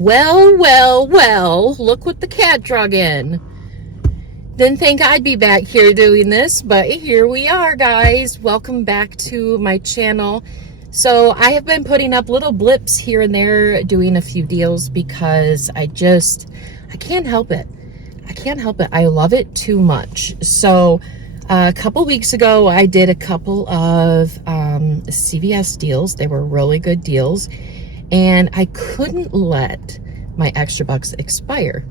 Well, well, well, look what the cat drug in. Didn't think I'd be back here doing this, but here we are, guys. Welcome back to my channel. So I have been putting up little blips here and there, doing a few deals because I can't help it. I can't help it. I love it too much. So a couple weeks ago, I did a couple of CVS deals. They were really good deals. And I couldn't let my extra bucks expire.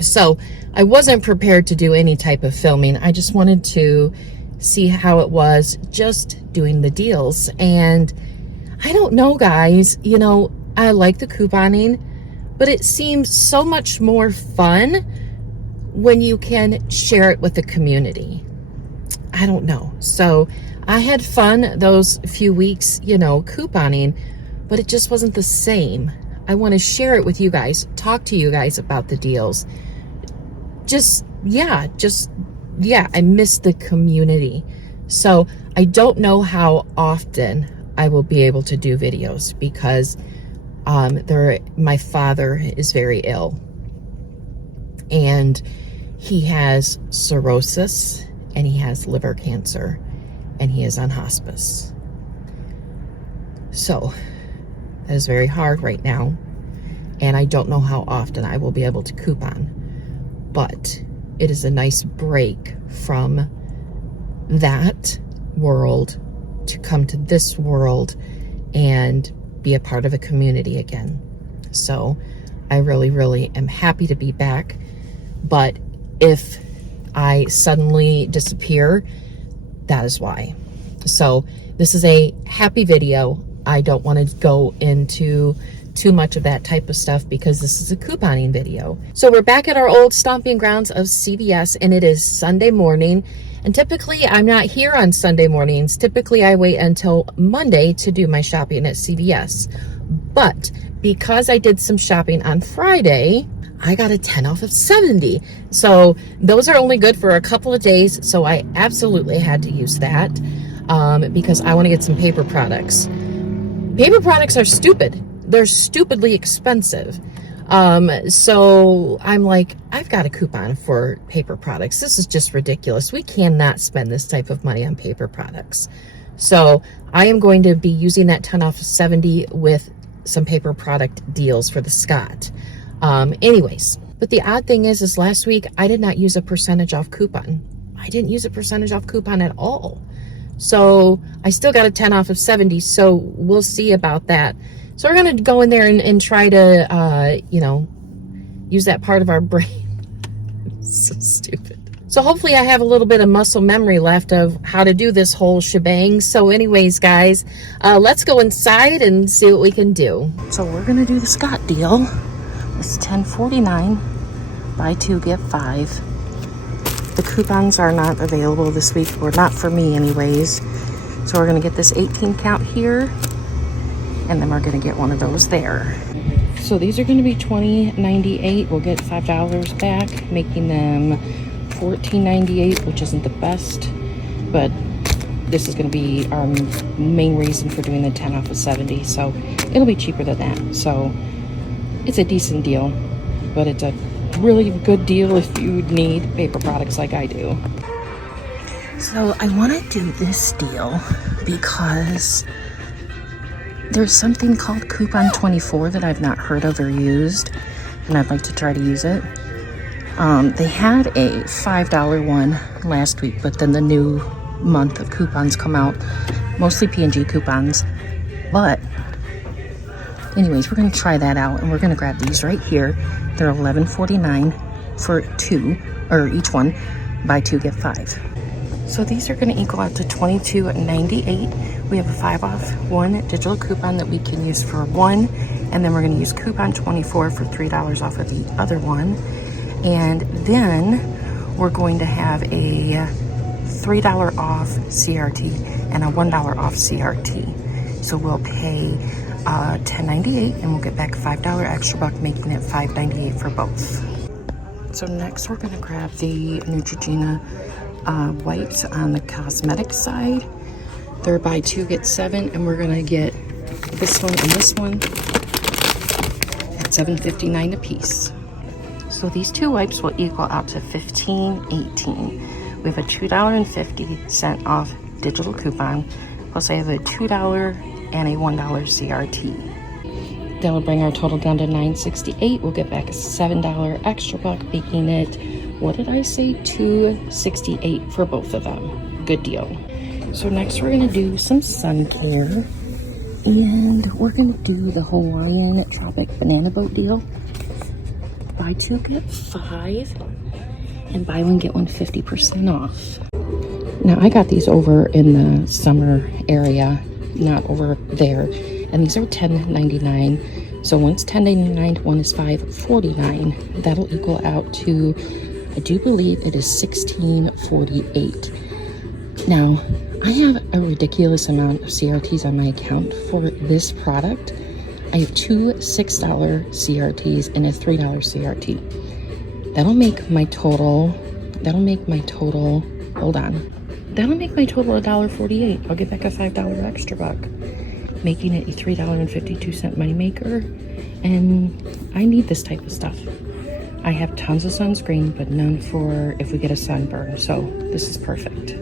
So I wasn't prepared to do any type of filming. I just wanted to see how it was just doing the deals. And I don't know, guys, you know, I like the couponing, but it seems so much more fun when you can share it with the community. I don't know. So I had fun those few weeks, you know, couponing, but it just wasn't the same. I want to share it with you guys, talk to you guys about the deals. I miss the community. So I don't know how often I will be able to do videos because my father is very ill. And he has cirrhosis and he has liver cancer and he is on hospice. So that is very hard right now, and I don't know how often I will be able to coupon, but it is a nice break from that world to come to this world and be a part of a community again. So I really, really am happy to be back, but if I suddenly disappear, that is why. So this is a happy video. I don't want to go into too much of that type of stuff because this is a couponing video. So we're back at our old stomping grounds of CVS, and it is Sunday morning. And typically I'm not here on Sunday mornings. Typically I wait until Monday to do my shopping at CVS. But because I did some shopping on Friday, I got a 10 off of 70. So those are only good for a couple of days. So I absolutely had to use that because I want to get some paper products. Paper products are stupid. They're stupidly expensive. So I'm like, I've got a coupon for paper products. This is just ridiculous. We cannot spend this type of money on paper products. So I am going to be using that 10 off of 70 with some paper product deals for the Scott. Anyways, but the odd thing is last week I did not use a percentage off coupon. I didn't use a percentage off coupon at all. So I still got a 10 off of 70. So we'll see about that. So we're going to go in there and try to, you know, use that part of our brain. So stupid. So hopefully I have a little bit of muscle memory left of how to do this whole shebang. So anyways, guys, let's go inside and see what we can do. So we're going to do the Scott deal. It's $10.49. Buy 2, get 5. The coupons are not available this week, or not for me anyways. So we're going to get this 18 count here, and then we're going to get one of those there. So these are going to be $20.98. We'll get $5 back, making them $14.98, which isn't the best, but this is going to be our main reason for doing the 10 off of 70. So it'll be cheaper than that. So it's a decent deal, but it's a really good deal if you need paper products like I do. So I want to do this deal because there's something called Coupon 24 that I've not heard of or used, and I'd like to try to use it. They had a $5 one last week, but then the new month of coupons come out, mostly P&G coupons. But anyways, we're going to try that out, and we're going to grab these right here. They're $11.49 for 2, or each one. Buy 2, get 5. So these are going to equal out to $22.98. We have a 5 off 1 digital coupon that we can use for 1, and then we're going to use coupon 24 for $3 off of the other one. And then we're going to have a $3 off CRT and a $1 off CRT. So we'll pay $10.98, and we'll get back a $5 extra buck, making it $5.98 for both. So next we're going to grab the Neutrogena wipes on the cosmetic side. They're buy 2 get 7, and we're going to get this one and this one. $7.59 a piece. So these two wipes will equal out to $15.18. We have a $2.50 off digital coupon, plus I have a $2 and a $1 CRT. That will bring our total down to $9.68. We'll get back a $7 extra buck, making it, what did I say, $2.68 for both of them. Good deal. So next we're gonna do some sun care, and we're gonna do the Hawaiian Tropic Banana Boat deal. Buy two, get five, and buy one, get one 50% off. Now I got these over in the summer area, not over there, and these are $10.99. So one's $10.99, one is $5.49. That'll equal out to, I do believe it is $16.48. Now I have a ridiculous amount of CRTs on my account for this product. I have two $6 CRTs and a $3 CRT. That'll make my total, hold on. That'll make my total $1.48. I'll get back a $5 extra buck, making it a $3.52 moneymaker. And I need this type of stuff. I have tons of sunscreen, but none for if we get a sunburn. So this is perfect.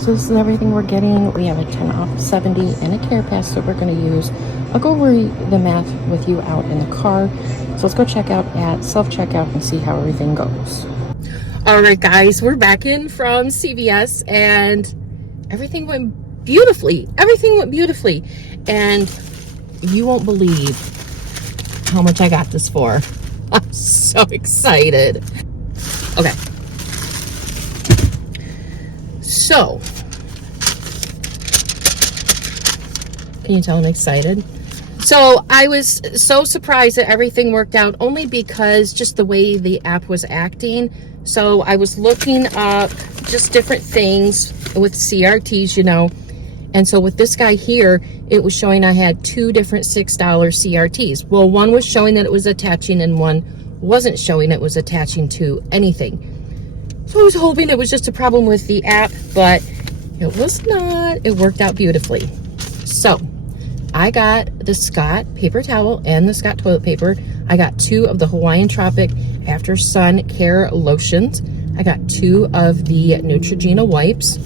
So this is everything we're getting. We have a 10 off 70 and a care pass that we're going to use. I'll go over the math with you out in the car. So let's go check out at self-checkout and see how everything goes. All right, guys, we're back in from CVS and everything went beautifully. Everything went beautifully. And you won't believe how much I got this for. I'm so excited. Okay. So, can you tell I'm excited? So I was so surprised that everything worked out, only because just the way the app was acting. So I was looking up just different things with CRTs, you know. And so with this guy here, it was showing I had two different $6 CRTs. Well, one was showing that it was attaching and one wasn't showing it was attaching to anything. So I was hoping it was just a problem with the app, but it was not. It worked out beautifully. So I got the Scott paper towel and the Scott toilet paper. I got two of the Hawaiian Tropic After Sun Care lotions. I got two of the Neutrogena wipes.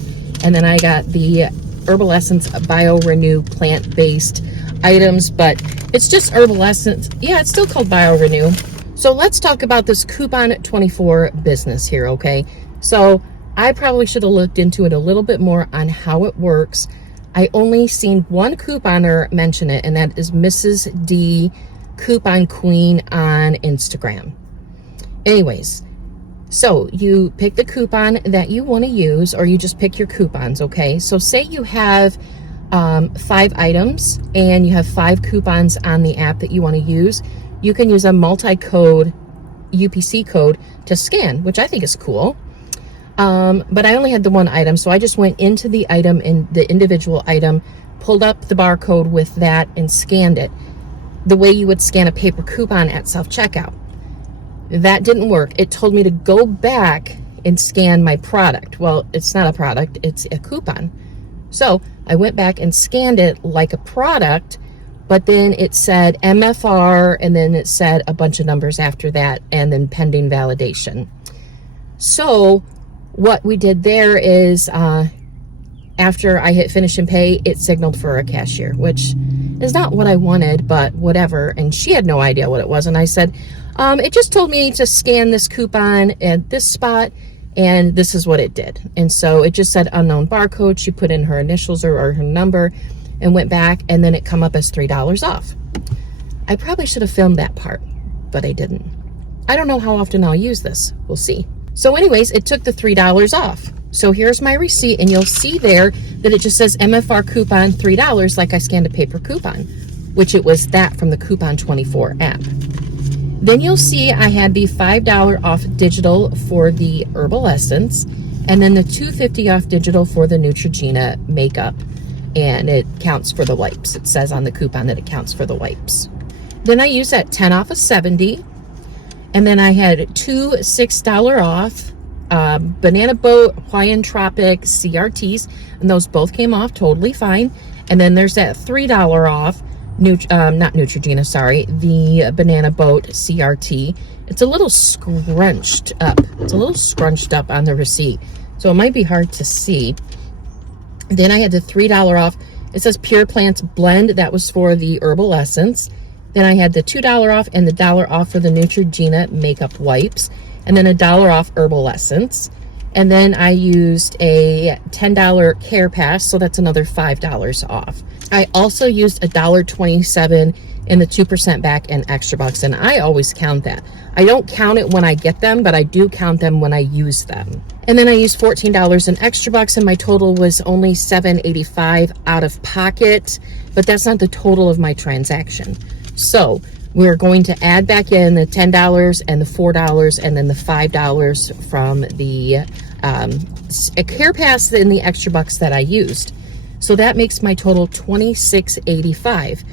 And then I got the Herbal Essence Bio Renew plant-based items, but it's just Herbal Essence. Yeah, it's still called Bio Renew. So let's talk about this Coupon 24 business here, okay? So I probably should have looked into it a little bit more on how it works. I only seen one couponer mention it, and that is Mrs. D Coupon Queen on Instagram. Anyways, so you pick the coupon that you want to use, or you just pick your coupons, okay? So say you have 5 items and you have 5 coupons on the app that you want to use. You can use a multi-code UPC code to scan, which I think is cool. But I only had the one item, so I just went into the item, in the individual item, pulled up the barcode with that and scanned it the way you would scan a paper coupon at self-checkout. That didn't work. It told me to go back and scan my product. Well, it's not a product, it's a coupon. So I went back and scanned it like a product, but then it said MFR, and then it said a bunch of numbers after that, and then pending validation. So what we did there is, after I hit finish and pay, it signaled for a cashier, which is not what I wanted, but whatever. And she had no idea what it was. And I said, it just told me to scan this coupon at this spot, and this is what it did. And so it just said unknown barcode. She put in her initials or her number and went back, and then it come up as $3 off. I probably should have filmed that part, but I didn't. I don't know how often I'll use this. We'll see. So anyways, it took the $3 off. So here's my receipt, and you'll see there that it just says MFR coupon $3, like I scanned a paper coupon, which it was that from the Coupon 24 app. Then you'll see I had the $5 off digital for the Herbal Essence, and then the $2.50 off digital for the Neutrogena makeup, and it counts for the wipes. It says on the coupon that it counts for the wipes. Then I used that 10 off of 70, and then I had two $6 off Banana Boat Hawaiian Tropic CRTs, and those both came off totally fine. And then there's that $3 off not Neutrogena, sorry, the Banana Boat CRT. It's a little scrunched up. It's a little scrunched up on the receipt, so it might be hard to see. Then I had the $3 off. It says Pure Plants Blend. That was for the Herbal Essence. Then I had the $2 off and the $1 off for the Neutrogena makeup wipes. And then a $1 off Herbal Essence. And then I used a $10 Care Pass, so that's another $5 off. I also used $1.27 in the 2% back and extra bucks, and I always count that. I don't count it when I get them, but I do count them when I use them. And then I used $14 in extra bucks, and my total was only $7.85 out of pocket, but that's not the total of my transaction. So we're going to add back in the $10 and the $4 and then the $5 from the Care Pass and the extra bucks that I used. So that makes my total $26.85.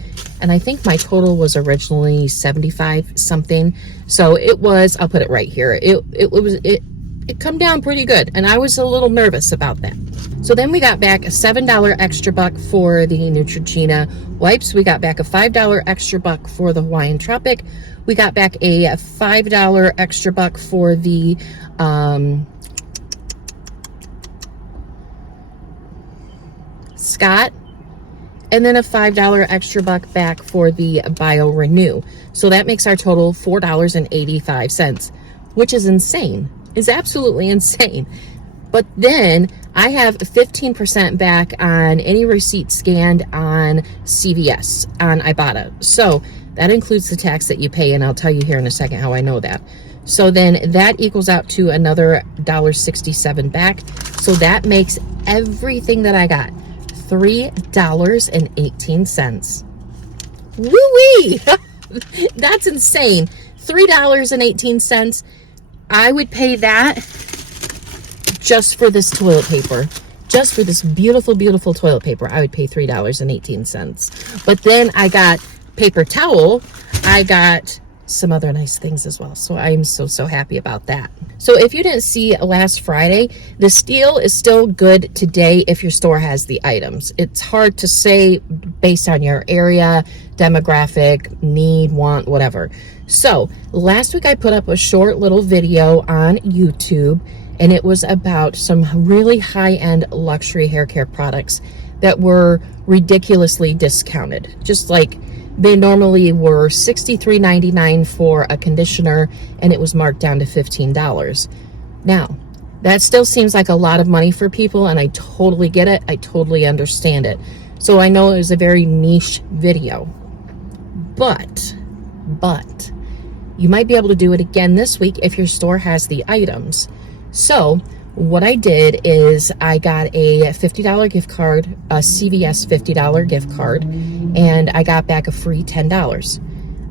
And I think my total was originally 75 something. So it was, I'll put it right here. It come down pretty good. And I was a little nervous about that. So then we got back a $7 extra buck for the Neutrogena wipes. We got back a $5 extra buck for the Hawaiian Tropic. We got back a $5 extra buck for the Scott, and then a $5 extra buck back for the Bio Renew. So that makes our total $4.85, which is insane. It's absolutely insane. But then I have 15% back on any receipt scanned on CVS, on Ibotta. So that includes the tax that you pay, and I'll tell you here in a second how I know that. So then that equals out to another $1.67 back. So that makes everything that I got $3.18. Woo-wee! That's insane. $3.18. I would pay that just for this toilet paper. Just for this beautiful, beautiful toilet paper, I would pay $3.18. But then I got paper towel. I got some other nice things as well. So I'm so happy about that. So if you didn't see last Friday, this deal is still good today if your store has the items. It's hard to say based on your area, demographic, need, want, whatever. So last week I put up a short little video on YouTube, and it was about some really high-end luxury hair care products that were ridiculously discounted. Just like they normally were $63.99 for a conditioner, and it was marked down to $15. Now, that still seems like a lot of money for people, and I totally get it. I totally understand it. So I know it was a very niche video, but you might be able to do it again this week if your store has the items. So what I did is I got a $50 gift card, a CVS $50 gift card, and I got back a free $10.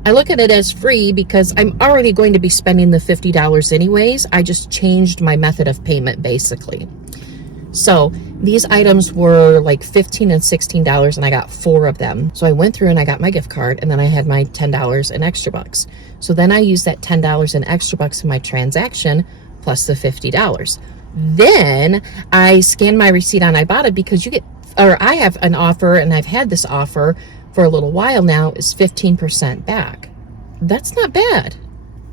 I look at it as free because I'm already going to be spending the $50 anyways. I just changed my method of payment basically. So these items were like $15 and $16, and I got 4 of them. So I went through and I got my gift card, and then I had my $10 in extra bucks. So then I used that $10 in extra bucks in my transaction plus the $50. Then I scanned my receipt on Ibotta because I have an offer, and I've had this offer for a little while now, is 15% back. That's not bad.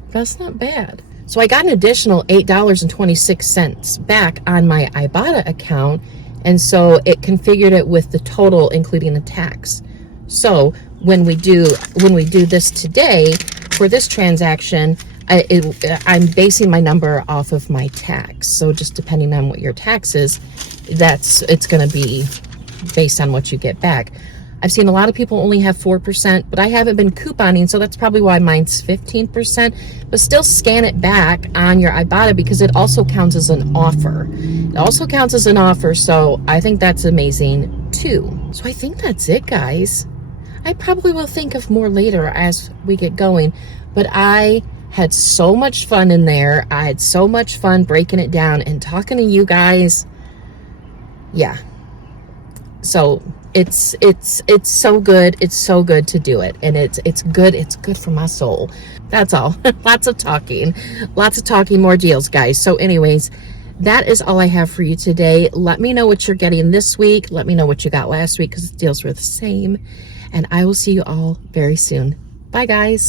That's not bad. So I got an additional $8.26 back on my Ibotta account, and so it configured it with the total including the tax. So when we do this today for this transaction, I'm basing my number off of my tax. So just depending on what your tax is, it's going to be based on what you get back. I've seen a lot of people only have 4%, but I haven't been couponing, so that's probably why mine's 15%. But still scan it back on your Ibotta because it also counts as an offer. It also counts as an offer, so I think that's amazing too. So I think that's it, guys. I probably will think of more later as we get going, but I had so much fun in there. I had so much fun breaking it down and talking to you guys. Yeah. So it's so good. It's so good to do it, and it's good. It's good for my soul. That's all. Lots of talking, more deals, guys. So anyways, that is all I have for you today. Let me know what you're getting this week. Let me know what you got last week because the deals were the same. and I will see you all very soon. Bye, guys.